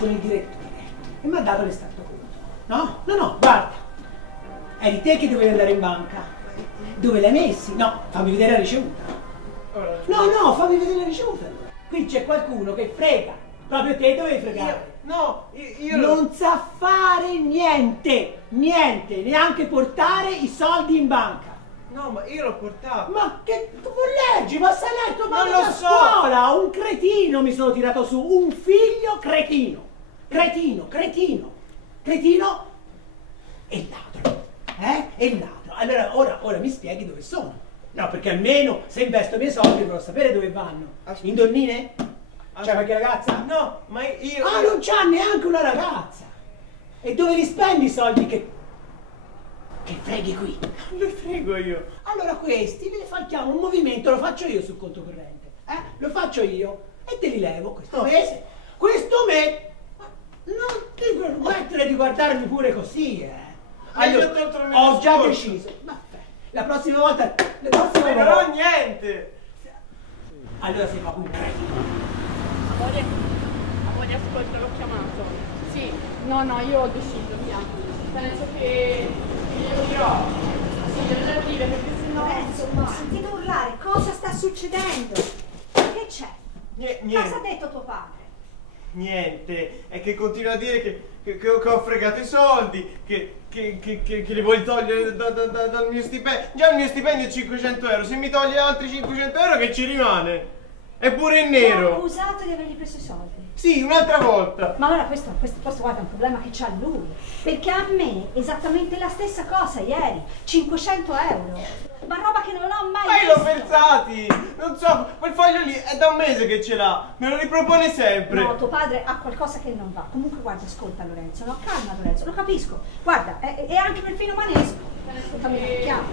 con il direttore e mi ha dato l'estratto conto. No? No, no, guarda, eri te che dovevi andare in banca. Dove l'hai messi? No, fammi vedere la ricevuta. No, no, fammi vedere la ricevuta. Qui c'è qualcuno che frega. Proprio te dovevi fregare. Io non sa fare niente, niente, neanche portare i soldi in banca. No, ma io l'ho portato. Ma che tu leggi? Ma sei letto? Ma non lo so. Scuola, un cretino mi sono tirato su, un figlio cretino. Cretino e ladro. E ladro. Allora, ora mi spieghi dove sono. No, perché almeno se investo i miei soldi devo sapere dove vanno. In donnine? C'è qualche ragazza? No, ma io... Ah, non c'ha neanche una ragazza! E dove li spendi i soldi che freghi qui? Non li frego io. Allora questi ne facciamo un movimento, lo faccio io sul conto corrente. Lo faccio io e te li levo questo mese. Questo mese! Non ti permettere di guardarmi pure così, Allora, ho già deciso. Vabbè, la prossima volta... Non ho niente! Allora sei proprio un cretino. Amore, ascolta, l'ho chiamato. Sì, no, io ho deciso, via. Penso che glielo dirò. Sì, glielo devo dire perché sennò... Lorenzo, ho sentito urlare, cosa sta succedendo? Che c'è? Niente. Cosa ha detto tuo padre? Niente, è che continua a dire che ho fregato i soldi, che li vuoi togliere dal mio stipendio. Già il mio stipendio è 500 euro, se mi toglie altri 500 euro che ci rimane? È pure in nero. Ho accusato di avergli preso i soldi. Sì, un'altra volta. Ma allora questo guarda è un problema che c'ha lui. Perché a me esattamente la stessa cosa ieri. 500 euro. Ma roba che non ho mai Ma io l'ho visto. versati. Non so, quel foglio lì è da un mese che ce l'ha. Me lo ripropone sempre. No, tuo padre ha qualcosa che non va. Comunque guarda, ascolta Lorenzo, no? Calma Lorenzo, lo capisco. Guarda, è anche perfino manesco. Ascoltami, chiamo.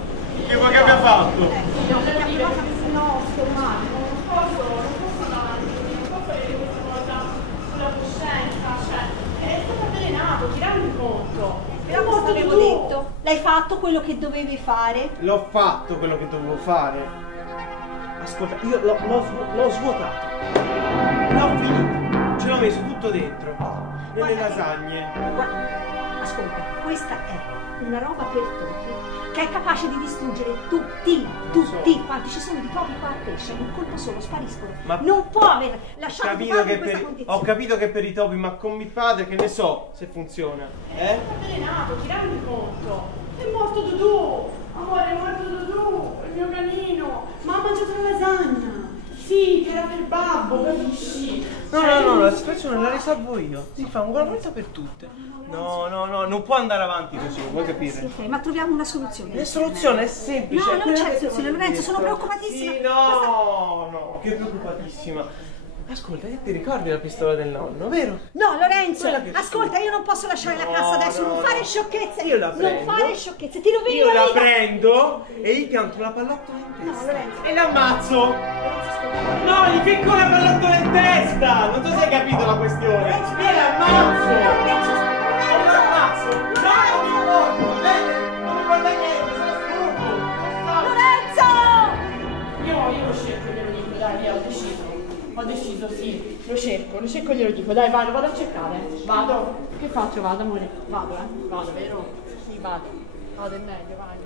Che vuoi che abbia fatto? No, perché abbiamo fatto... No, sto male, non posso andare avanti, non posso avere questa cosa sulla coscienza, cioè, è stato avvelenato, ti rendi conto? Però cosa avevo detto? L'hai fatto quello che dovevi fare? L'ho fatto quello che dovevo fare. Ascolta, io l'ho svuotato. L'ho finito. Ce l'ho messo tutto dentro. Nelle lasagne. Guarda, ascolta, questa è una roba per topi che è capace di distruggere tutti quanti ci sono di topi qua a pesce, in un colpo solo spariscono. Ma non può aver lasciato tuo padre in questa condizione. Ho capito che è per i topi, ma con mio padre che ne so se funziona. È avvelenato, ti rendi conto? È morto Dodù! Amore, è morto Dodù, il mio canino! Ma ha mangiato la lasagna! Sì, che era per babbo, capisci? No, la situazione la risolvo io. Si fa una volta per tutte. No, non può andare avanti così, vuoi capire? Sì, ok, ma troviamo una soluzione. La soluzione è semplice. No, non c'è soluzione, Lorenzo, sono preoccupatissima. Sì, no, che preoccupatissima. Ascolta, ti ricordi la pistola del nonno, vero? No, Lorenzo, ascolta, io non posso lasciare la cassa adesso, non fare sciocchezze. Io la prendo. Non fare sciocchezze, ti rovini Io la la vita. prendo e gli pianto la pallottola in testa. No, Lorenzo. E l'ammazzo. No, gli ficco la pallottola in testa. Non so se hai capito la questione. Io l'ammazzo. Io lo cerco e glielo dico, dai, via, ho deciso, sì, lo cerco e glielo dico, dai, vado a cercare, vado, che faccio, vado amore, vado, vero? Sì, vado, è meglio, vai.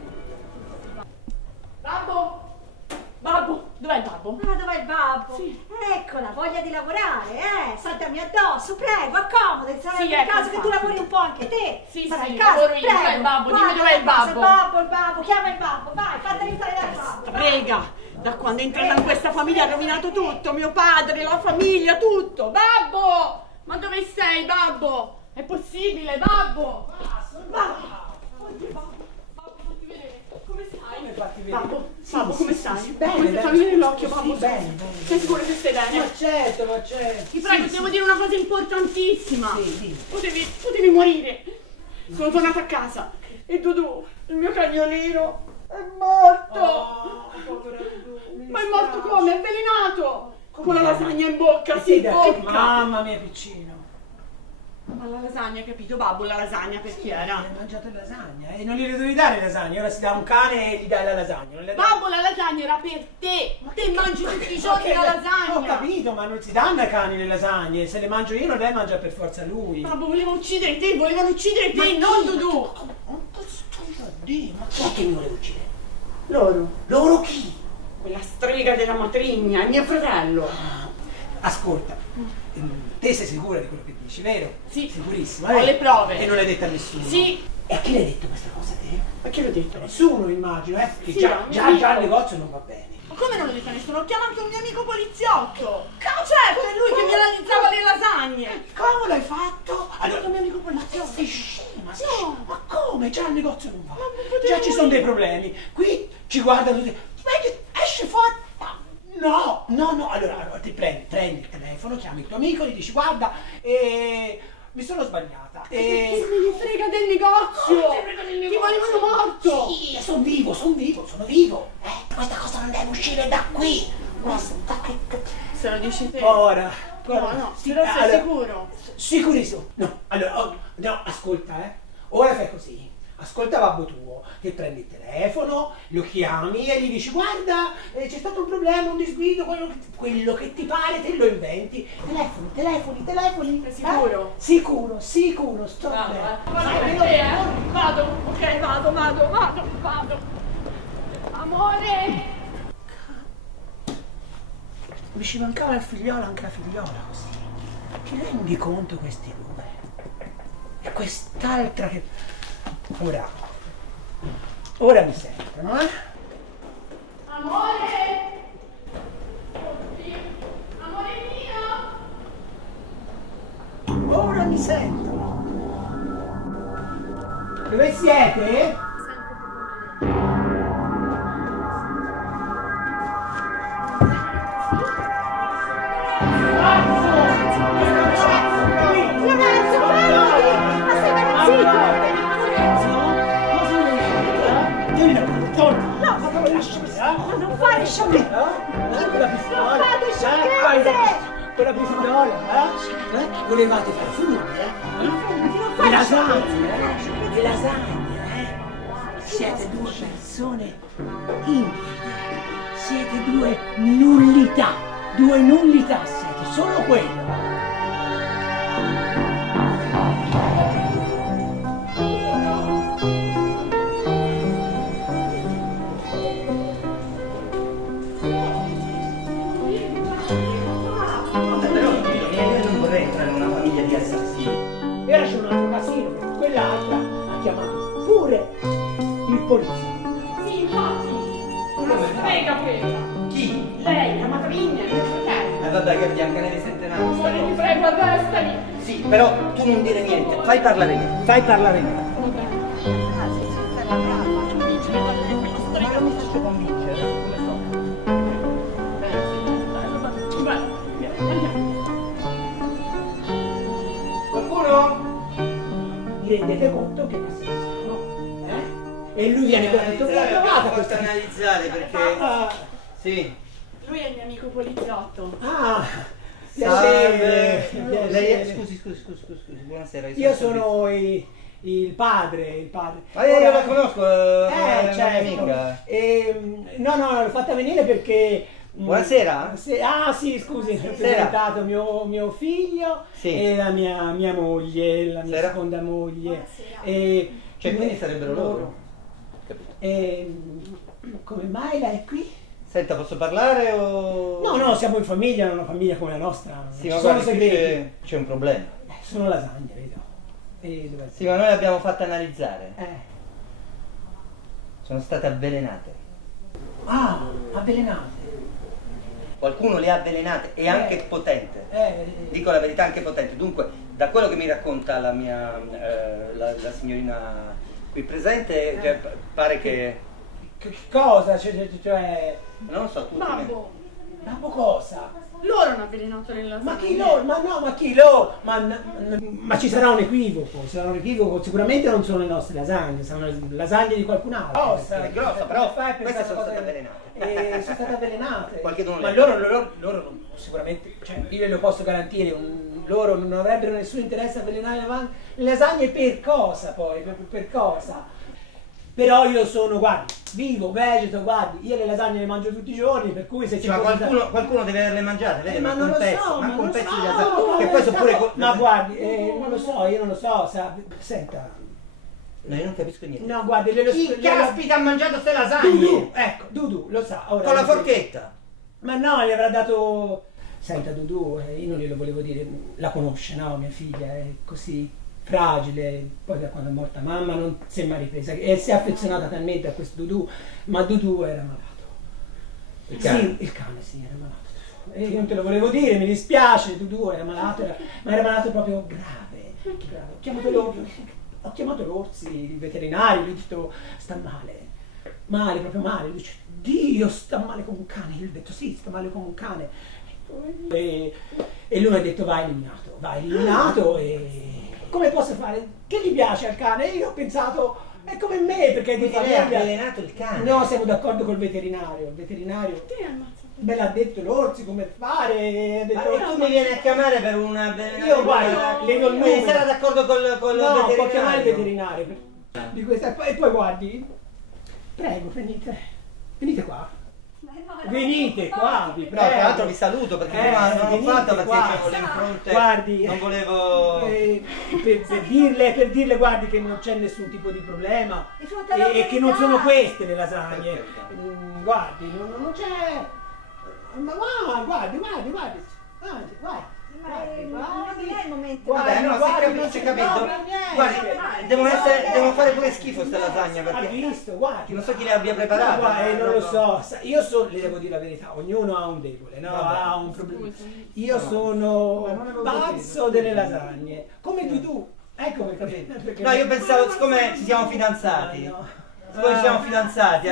Babbo, dov'è il babbo? Ah, dov'è il babbo? Sì. Eccola, voglia di lavorare, saltami addosso, prego, accomodati, sarà Sì, il ecco, caso che tu infatti. lavori un po' anche te. Sì, sarà sì, il caso, lavoro io, prego. dov'è il babbo? Dimmi Guarda, dov'è il babbo. Il babbo, chiama il babbo, vai, fatemi aiutare dal babbo. Prega, da quando è entrata in questa famiglia ha rovinato tutto, mio padre, la famiglia, tutto. Babbo! Ma dove sei, babbo? È possibile, babbo? Babbo! Oddio, babbo, fatti vedere. Come stai? Babbo, come stai? Bene, Fammi vedere l'occhio, babbo. Sì, bene. Sei sicuro che stai bene? Ma certo. Ti prego, devo dire una cosa importantissima. Sì. Potevi morire. Sono tornata a casa e Dodù, il mio cagnolino, è morto. Ma è morto come? È avvelenato. Con la lasagna in bocca, si bocca. Mamma mia, piccino. Ma la lasagna, capito babbo? La lasagna per chi era? Hai mangiato la lasagna e non gliele dovevi dare la lasagna, ora si dà un cane e gli dai la lasagna. Non le dai... Babbo, la lasagna era per te! Te mangi tutti i giorni la lasagna! Ho capito, ma non si danno ai cani le lasagne, se le mangio io non le mangia per forza lui. Babbo, volevano uccidere te, non Dudu! Oddio, ma chi è che mi voleva uccidere? Loro. Loro chi? Quella strega della matrigna, mio fratello. Ascolta, te sei sicura di quello che dici, vero? Sì. Sicurissima, Ho le prove. E non l'hai detta a nessuno? Sì. E a chi l'hai detto questa cosa te? Ma chi l'ho detto? Nessuno, immagino, che Sì, già il negozio non va bene. Ma come non l'ho detto a nessuno? Ho chiamato un mio amico poliziotto! Certo, è lui che mi analizzava le lasagne! Cavolo hai fatto? Allora, il mio amico ma poliziotto! sei scema, sei scema. Ma come? Già il negozio non va. Ma non potevo Già ci sono dei problemi. Qui ci guardano tutti. Vedi, esce fuori. No, allora ti prendi il telefono, chiami il tuo amico, gli dici guarda, mi sono sbagliata. Che me ne frega del negozio? Ti volevano morto! Sì, sono vivo. Questa cosa non deve uscire da qui. Se lo dici te. Ora. No, sì, però sei allora, sicuro? Sicurissimo. No, allora, no, ascolta, Ora fai così. Ascolta babbo tuo, che prendi il telefono, lo chiami e gli dici guarda, c'è stato un problema, un disguido, quello che ti pare te lo inventi. Telefoni. Sei sicuro? Sicuro, sto Vado, bene. Vado, ok, vado. Amore! Mi ci mancava il figliolo, anche la figliola così. Ti rendi conto questi due? E quest'altra che... Ora mi sentono, Amore! Oddio! Amore mio! Ora mi sentono. Dove siete? Non fare sciocchezze! Quella pistola! Non fate sciocchezze! Quella pistola, Volevate fare furbi, Le lasagne, Siete due persone infide. Siete due nullità. Siete solo quello. Era c'è un altro casino, perché quell'altra ha chiamato pure il poliziotto. Sì, infatti! Una strega quella! Chi? Lei, la matrigna, mio fratello! Vabbè, che Biancaneve sente nada. Amore, ti prego, arrestami! Sì, però tu non dire niente, fai parlare me. Ma non mi faccio convincere, come Qualcuno? Vi rendete conto che cazzo siamo? E lui viene qua tutto trovata questa... analizzare perché... Sì. Lui è il mio amico poliziotto. Piacere. Lei... Scusi, buonasera. Io sono il padre. Ma io la conosco, certo. mia amica. No, l'ho fatta venire perché... Buonasera. Sì, scusi, ho presentato mio figlio e la mia moglie, la mia seconda moglie. Cioè, quindi sarebbero loro? Come mai lei è qui? Senta, posso parlare o... No, siamo in famiglia, una famiglia come la nostra. Sì, non ma ci sono guardi, segreti. c'è un problema. Sono lasagne, vedo. Sì, ma noi le abbiamo fatte analizzare. Sono state avvelenate. Avvelenate. Qualcuno le ha avvelenate e anche potente. Dico la verità, anche potente. Dunque, da quello che mi racconta la mia la signorina qui presente, cioè, pare che... Che cosa? Cioè... Non lo so, tu... Babbo! Babbo cosa? Loro hanno avvelenato le lasagne. Ma chi loro? Ma chi loro? Ma ci sarà un equivoco, sicuramente non sono le nostre lasagne, saranno le lasagne di qualcun altro. È grossa, però queste sono state avvelenate. Sono state avvelenate. Qualche Ma loro sicuramente, cioè io le posso garantire, loro non avrebbero nessun interesse a avvelenare le lasagne per cosa poi? Per cosa? Però io sono, guardi, vivo, vegeto, guardi, io le lasagne le mangio tutti i giorni, per cui se c'è qualcuno deve averle mangiate, vedi? ma non lo so, ma un non pezzo lo di so, lasagne, che poi sono pure... Ma guardi, non lo so, io non lo so, senta. No, io non capisco niente. No, guardi, Chi caspita ha mangiato ste lasagne? Dudu, ecco, Dudu, lo sa. Ora, Con la forchetta? Ma no, gli avrà dato... Senta Dudu, io non glielo volevo dire, la conosce, no? Mia figlia è così fragile, poi da quando è morta mamma non si è mai ripresa e si è affezionata talmente a questo Dudu, ma Dudu era malato. Il cane? Sì, il cane sì, era malato. E io non te lo volevo dire, mi dispiace, Dudu era malato, ma era malato proprio grave. Ho chiamato l'Orsi, il veterinario, gli ho detto sta male, proprio male. Lui dice, Dio, sta male come un cane. Io gli ho detto sì, sta male come un cane. E lui mi ha detto vai eliminato e come posso fare? Che gli piace al cane? E io ho pensato è come me perché è di famiglia. Lei ha avvelenato il cane? No, siamo d'accordo col veterinario. Il veterinario me l'ha detto l'Orsi come fare. Ha detto, ma tu mi vieni a chiamare per una... Io guarda, le do il numero. Sarà d'accordo col veterinario? No, può chiamare il veterinario di questa, e poi guardi, prego, venite qua. Venite qua, vi prego. No, tra l'altro vi saluto perché prima non l'ho fatto perché c'avevo le impronte. Guardi, non volevo... per dirle guardi che non c'è nessun tipo di problema e che non sono queste le lasagne. Guardi, non c'è... Ma guardi. Non è il momento. Vabbè, no, si è capito. Guardi, devono fare pure schifo queste lasagne perché... Ha visto, guardi. Non so chi le abbia preparate. Non lo so, le devo dire la verità, ognuno ha un debole, no? Ha un problema. Io sono pazzo delle lasagne, come Dudu. Ecco perché. No, io pensavo, siccome ci siamo fidanzati,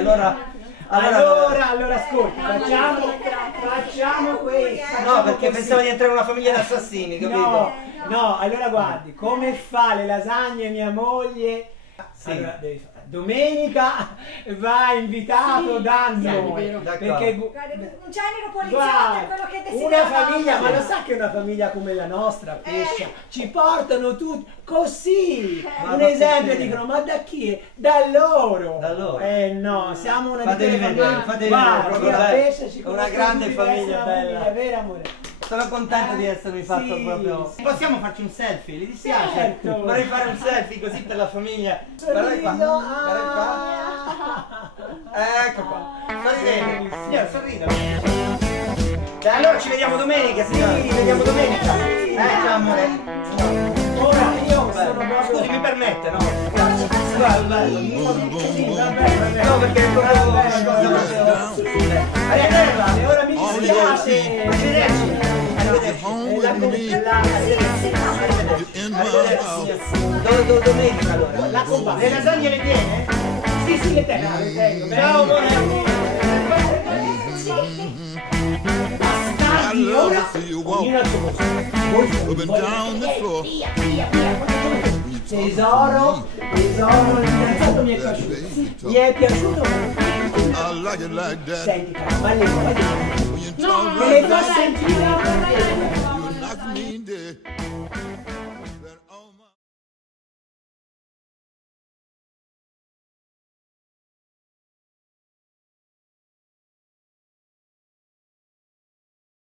allora ascolta, facciamo questo. No, perché pensavo di entrare in una famiglia di assassini, capito? No, allora guardi, come fa le lasagne mia moglie? Sì. Allora, domenica va invitato da noi perché un genero poliziotto è quello che desidera una famiglia, ma lo sa che una famiglia come la nostra, Pescia, ci portano tutti così, un esempio, dicono ma da chi? Da loro. No, siamo una fatevi vedere, una grande famiglia bella, vero amore. Sono contento di essermi fatto proprio. Possiamo farci un selfie? Gli dispiace? Certo. Vorrei fare un selfie così per la famiglia. Guardate qua. Ecco qua. Sorridete. Signora, sorrida. Dai, allora ci vediamo domenica, signora. Ci vediamo domenica. Ciao amore. Ora io sono proprio... Scusi, mi permette, no? Guarda, no, perché è proprio una cosa. Arrivederla. Ora mi dispiace. Arrivederci. Domenica allora. La compagna. Le lasagne le tiene? Sì, le tengo. Ciao amore. Bastardi, ora ognuno al suo posto. Via. Tesoro, il fidanzato mi è piaciuto. Mi è piaciuto? Senti, ma lei No, me le fa sentire. You knock me dead.